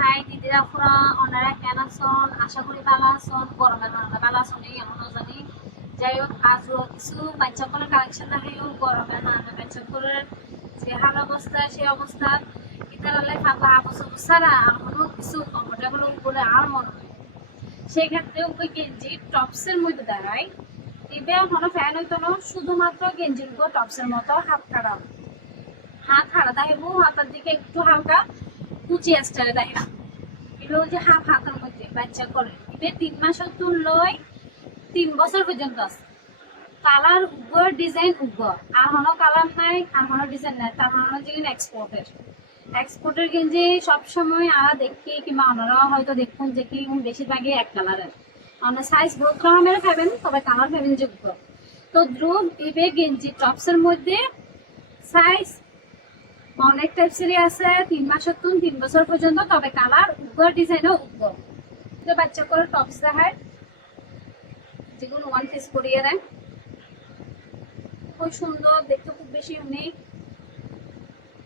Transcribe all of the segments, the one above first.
High দিদিরা পুরা ওনারা কেন আছেন? আশা করি ভালো আছেন। গরমের মধ্যে ভালো আছেন এমন জানি। যাই হোক আজও কিছু বাচ্চাগুলোর কালেকশন দেখাইও গরমের মধ্যে বাচ্চাগুলোর যে হাল অবস্থা সেই অবস্থা ইতারালে ফাঁকা বছর ছাড়া আর কোনো কিছু কমফোর্টেবল বলে আর মনে হয় সেক্ষেত্রে ওই গেঞ্জি টপসের মধ্যে দাঁড়ায় এবে কোনো ফ্যান হইতো না শুধুমাত্র গেঞ্জির উপর টপসের মতো হাত কাটা হাত হারা দেখাবো হাতের দিকে একটু হালকা কুচি স্টাইলে দেখা এগুলো যে হাফ হাতের মধ্যে বাচ্চা করে এবে 3 মাস তুললই 3 বছর পর্যন্ত আছে কালার উপর ডিজাইন উপর আর কোনো কালার নাই আর কোনো ডিজাইন নাই তার মানে যেগুলো এক্সপোর্টের গেঞ্জি সবসময় আর দেখি কিংবা ওনারা হয়তো দেখুন যে কি বেশিরভাগই এক কালারের মানে সাইজ বহুত রকমের পাবেন তবে কালার পাবেন যোগ্য তো দ্রুপ এবে গেঞ্জি টপসের মধ্যে সাইজ অনেক টাইপসেরই আছে 3 মাস 3 বছর পর্যন্ত তবে কালার উপর ডিজাইনও উপর তো বাচ্চা করে টপস দেখায় যেগুলো ওয়ান পিস করিয়ে দেয় খুব সুন্দর দেখতে খুব বেশি ইউনিক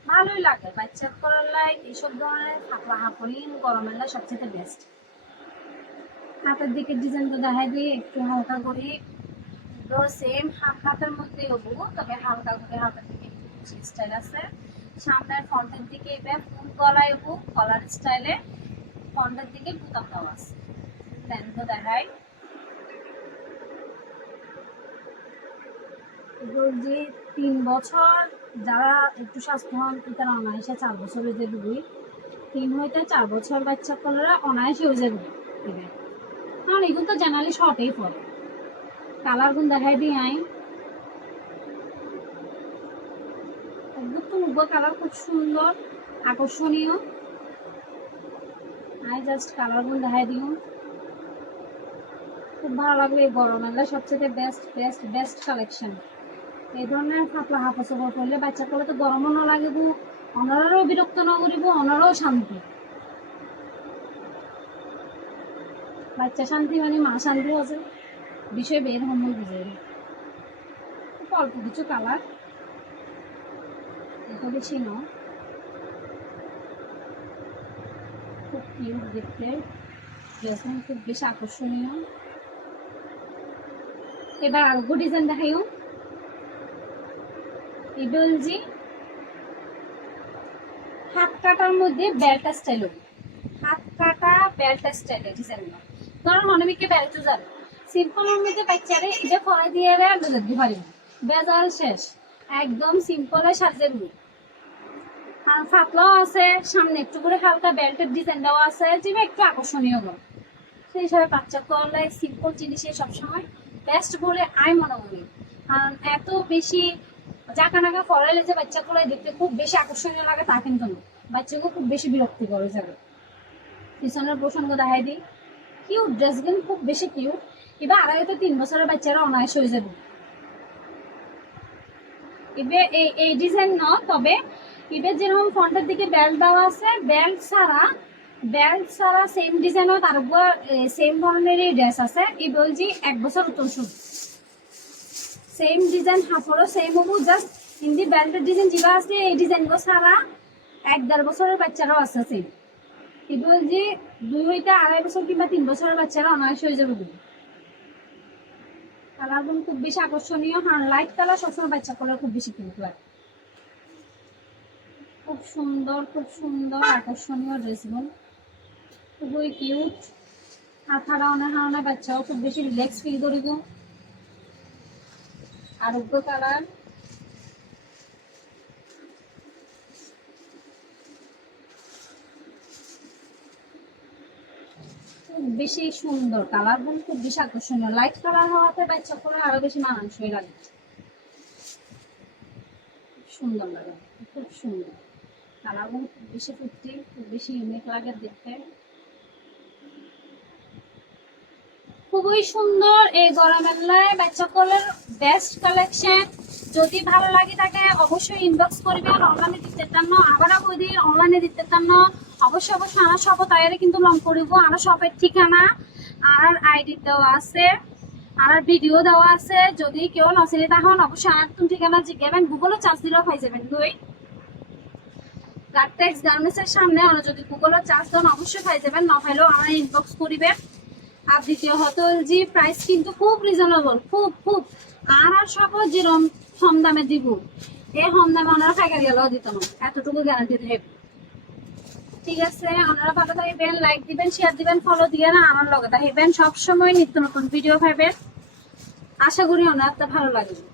ভালোই লাগে বাচ্চা করার লাইক এইসব ধরনের পাতলা হাফড়ি গরমের লাই সবচেয়ে বেস্ট হাতের দিকে ডিজাইন তো দেখাই দিয়ে একটু হালকা করে সেম হাতের মধ্যে হবো তবে হালকা করে হাতের দিকে স্টাইল আছে সামনের ফ্রন্টের দিকে এবার ফুল গলায় হবো কলার স্টাইলে ফ্রন্টের দিকে বুতাম দেওয়া আছে দেন তো দেখাই যে 3 বছর যারা একটু স্বাস্থ্যবান তারা অনায়াসে 4 বছর হয়ে যাবে 3 হইতে 4 বছর বাচ্চা করলে অনায়াসে হয়ে যাবে কারণ এগুলো তো জেনারেলি শর্টেই পড়ে কালার গুণ দেখাই দিই আই একদম কালার খুব সুন্দর আকর্ষণীয় আই জাস্ট কালার গুণ দেখাই দিও খুব ভালো লাগবে এই গরমের সবচেয়ে বেস্ট কালেকশন এই ধরনের পাতলা হাফা চোপড় করলে বাচ্চা করলে তো গরমও না লাগিব ওনারাও বিরক্ত না করিব ওনারাও শান্তি বাচ্চা শান্তি মানে মা শান্তি আছে বিষয় বের হমই বুঝে খুব অল্প কিছু কালার এত বেশি ন খুব কিউট দেখতে ড্রেসগুলো খুব বেশি আকর্ষণীয় এবার আরো ডিজাইন দেখাইও ইবেলজি হাত কাটার মধ্যে বেল্ট স্টাইল হাত কাটা বেল্ট স্টাইল ডিজাইন ধরুন অনেকে বেল্ট যাবে সিম্পলের মধ্যে বাচ্চারে এটা ফরাই দিয়ে দিতে পারি বেজাল শেষ একদম সিম্পলে সাজে রুই আর ফাতলাও আছে সামনে একটু করে হালকা বেল্টের ডিজাইন দেওয়া আছে যেটা একটু আকর্ষণীয় গো সেই হিসাবে বাচ্চা করলে সিম্পল জিনিসে সবসময় বেস্ট বলে আমি মনে করি কারণ এত বেশি জাকা নাকা ফরাইলে যে বাচ্চাগুলো দেখতে খুব বেশি আকর্ষণীয় লাগে তা কিন্তু না বাচ্চাগুলো খুব বেশি বিরক্তি করে যাবে পিছনের প্রসঙ্গ দেখাই দিই কিউট ড্রেসগুলো খুব বেশি কিউট এবার আড়াইতে 3 বছরের বাচ্চারা অনায়াস হয়ে যাবে এবার এই ডিজাইন ন তবে এবার যেরকম ফ্রন্টের দিকে বেল্ট দেওয়া আছে বেল্ট ছাড়া সেম ডিজাইনও তার উপর সেম ধরনেরই ড্রেস আছে এই বলছি 1 বছর উত্তর সেম ডিজাইন হাফরও সেম হবো জাস্ট হিন্দি বেল্টের ডিজাইন যেটা আছে এই ডিজাইনগুলো ছাড়া 1-1.5 বছরের বাচ্চারাও আছে সেম এই বলছি 2 হইতে 2.5 বছর কিংবা 3 বছরের বাচ্চারা অনায়াস হয়ে যাবে কালারগুলো খুব বেশি আকর্ষণীয় হ্যাঁ লাইট কালার সবসময় বাচ্চা কালার খুব বেশি কিউট লাগে খুব সুন্দর আকর্ষণীয় ড্রেসগুলো খুবই কিউট হাতারা অনেক বাচ্চাও খুব বেশি রিল্যাক্স ফিল করিব আরোগ্য কালার খুব বেশি সুন্দর কালারগুলো খুব বেশি আকর্ষণীয় লাইট কালার হওয়াতে বাচ্চা করে আরো বেশি মানানসই লাগে সুন্দর লাগে খুব সুন্দর কালারগুলো খুব বেশি ফুটে খুব বেশি ইউনিক লাগে দেখতে খুবই সুন্দর এই গরমের লাই বাচ্চা কোলের বেস্ট কালেকশন যদি ভালো লাগে তাকে অবশ্যই ইনবক্স করবেন অনলাইনে দিতে চান আবার কই অনলাইনে দিতে চান অবশ্যই আনা সব তাইরে কিন্তু লং করিব আনা সবের ঠিকানা আর আইডি দেওয়া আছে আর ভিডিও দেওয়া আছে যদি কেউ নচিনি তখন অবশ্যই আর তুমি ঠিকানা জিজ্ঞাবেন গুগলে চার্জ দিলেও পাই যাবেন দুই গার্টেক্স গার্মেন্টসের সামনে ওরা যদি গুগলে চার্জ দেন অবশ্যই পাই যাবেন, না পাইলেও আমার ইনবক্স করিবেন। আর দ্বিতীয় হতো যে প্রাইস কিন্তু খুব রিজনেবল, খুব খুব আর সব যেরকম কম দামে দিব, এই কম দামে ওনারা পাইকারি গেলেও দিত না, এতটুকু গ্যারান্টি দেবে। ঠিক আছে, ওনারা ভালো থাকবেন, লাইক দিবেন, শেয়ার দিবেন, ফলো দিয়ে না আমার লগে থাকবেন, সবসময় নিত্য নতুন ভিডিও পাবেন। আশা করি ওনার ভালো লাগবে।